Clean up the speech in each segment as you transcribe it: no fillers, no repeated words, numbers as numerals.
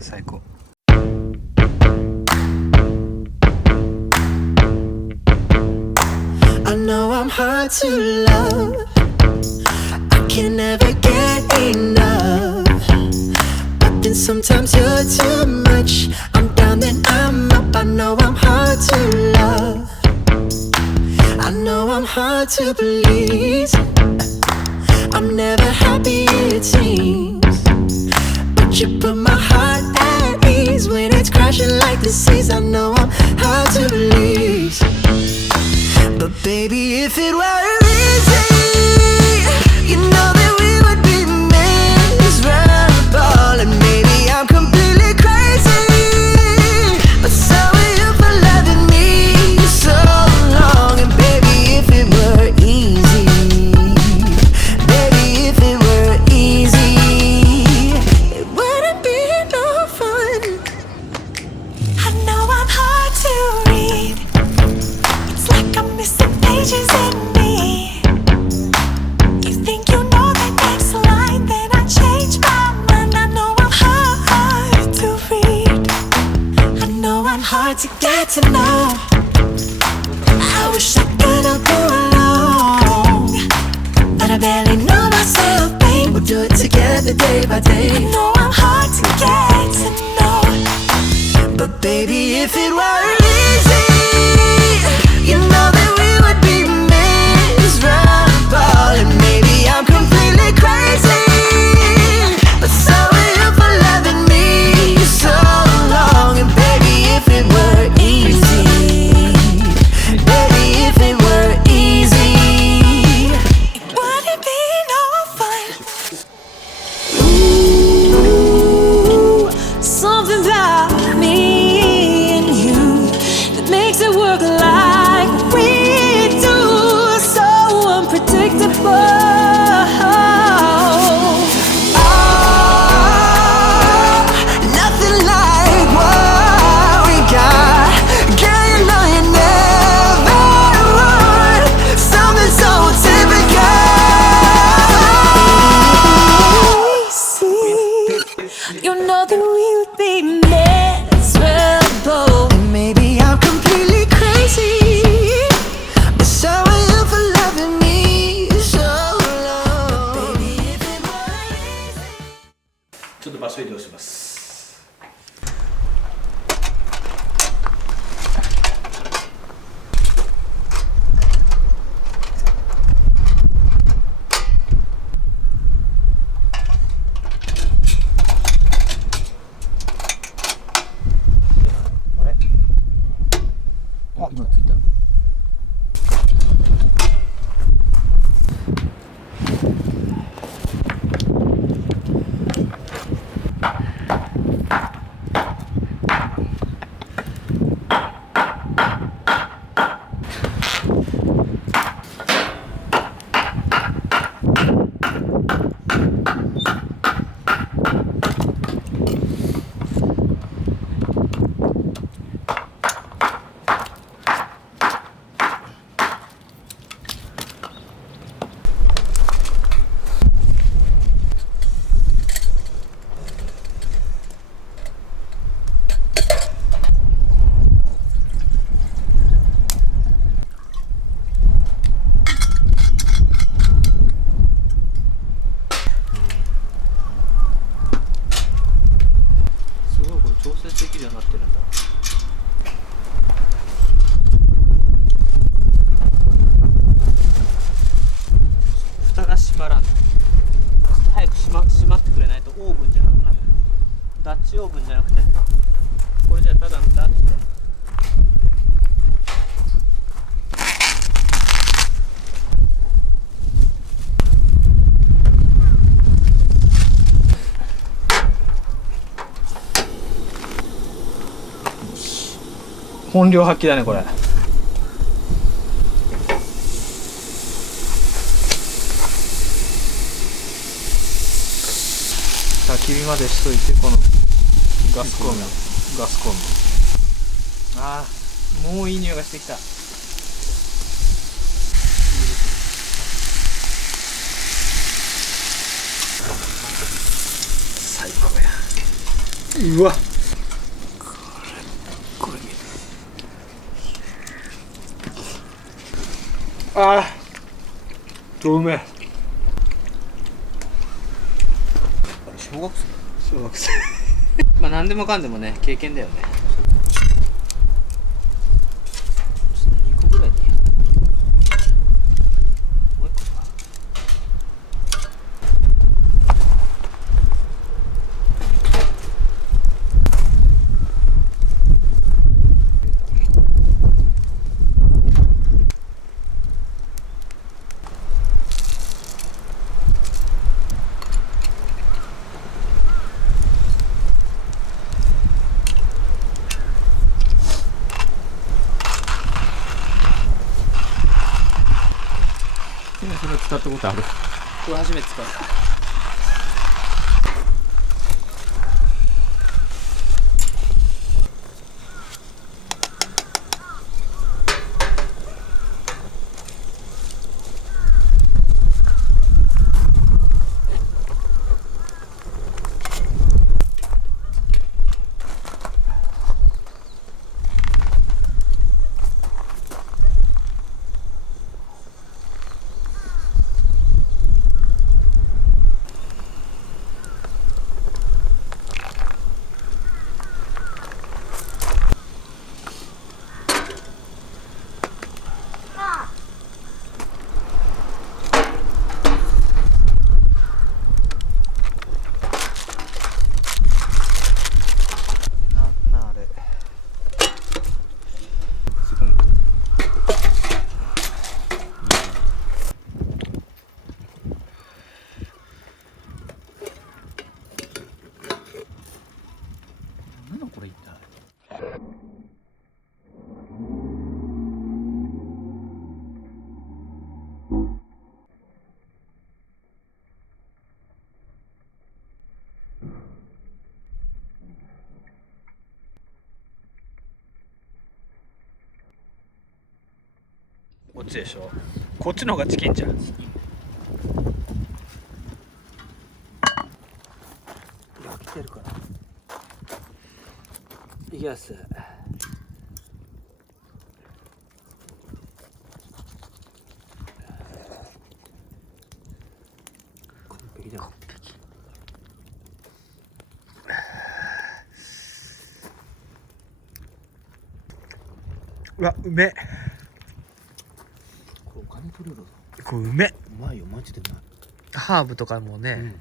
最高。I know I'm hard to love. I can never get enough. But then sometimes you're too much. I'm down, then I'm up. I know I'm hard to love. I know I'm hard to please. I'm never happy, it seems. But you put my heart at ease when it's crashing like the seas. I know I'm hard to release. But baby, if it were easy, you know that we would be miserable. And maybe I'm completely crazy, but so are you for loving me so long. And baby, if it were easy, baby, if it were easy, it wouldn't be no fun. I know I'm hard to read. It's like I'm missing pages in me. You think you know the next line, then I change my mind. I know I'm hard to read. I know I'm hard to get to know. I wish I could go along, but I barely know myself, babe. We'll do it together day by day. I know I'm hard to get to know. But baby, if it were easy, you know that we would be miserable. And maybe I'm completely crazy, but so are you for loving me so long. And baby, if it were easy, baby, if it were easy, it wouldn't be no fun. Ooh, something about me and you that makes it work like we do. So unpredictable. Oh, nothing like what we got. Girl, you know you never want something so typical. You know that we would be miserable. And maybe I'm completely crazy, but so are you for loving me so long. Baby, if it were easy. ちょっと場所移動します。あれ？あ、今着いた。すごいこれ調節できるようになってるんだ。蓋が閉まらん。早く閉まってくれないとオーブンじゃなくなる。ダッチオーブンじゃなくて、これじゃただのダッチで。本領発揮だねこれ。焚き火までしといて、このガスコンロ。ああ、もういい匂いがしてきた。最高や。うわ、これああどうめえ。小学生まあ何でもかんでもね経験だよね。2個ぐらいでいいや。もう1個か。それ使ったことある？これ初めて使った。こっちでしょ。こっちの方がチキンじゃん。いや来てるからいきます。完璧だよ。完璧。うわうめえ。これうめえ。うまいよマジでうまい。ハーブとかもね、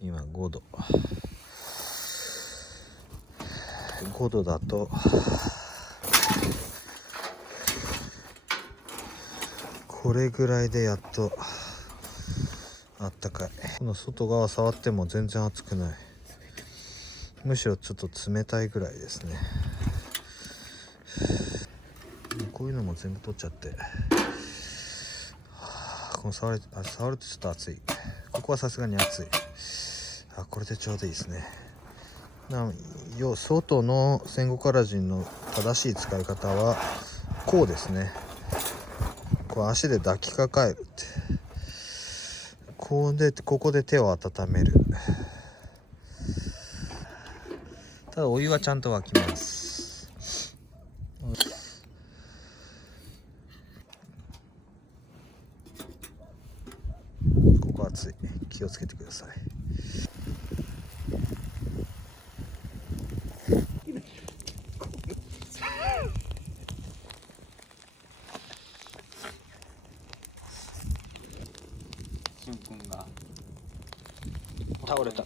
今5度5度だとこれぐらいでやっとあったかい。この外側触っても全然熱くない。むしろちょっと冷たいぐらいですね。こういうのも全部取っちゃって、この触るとちょっと熱い。ここはさすがに熱い。これでちょうどいいですね。外の戦国アラジンの正しい使い方はこうですね。こう足で抱きかかえるって、ここで手を温める。ただお湯はちゃんと沸きます。ここ熱い、気をつけてください。しゅんくんが倒れた。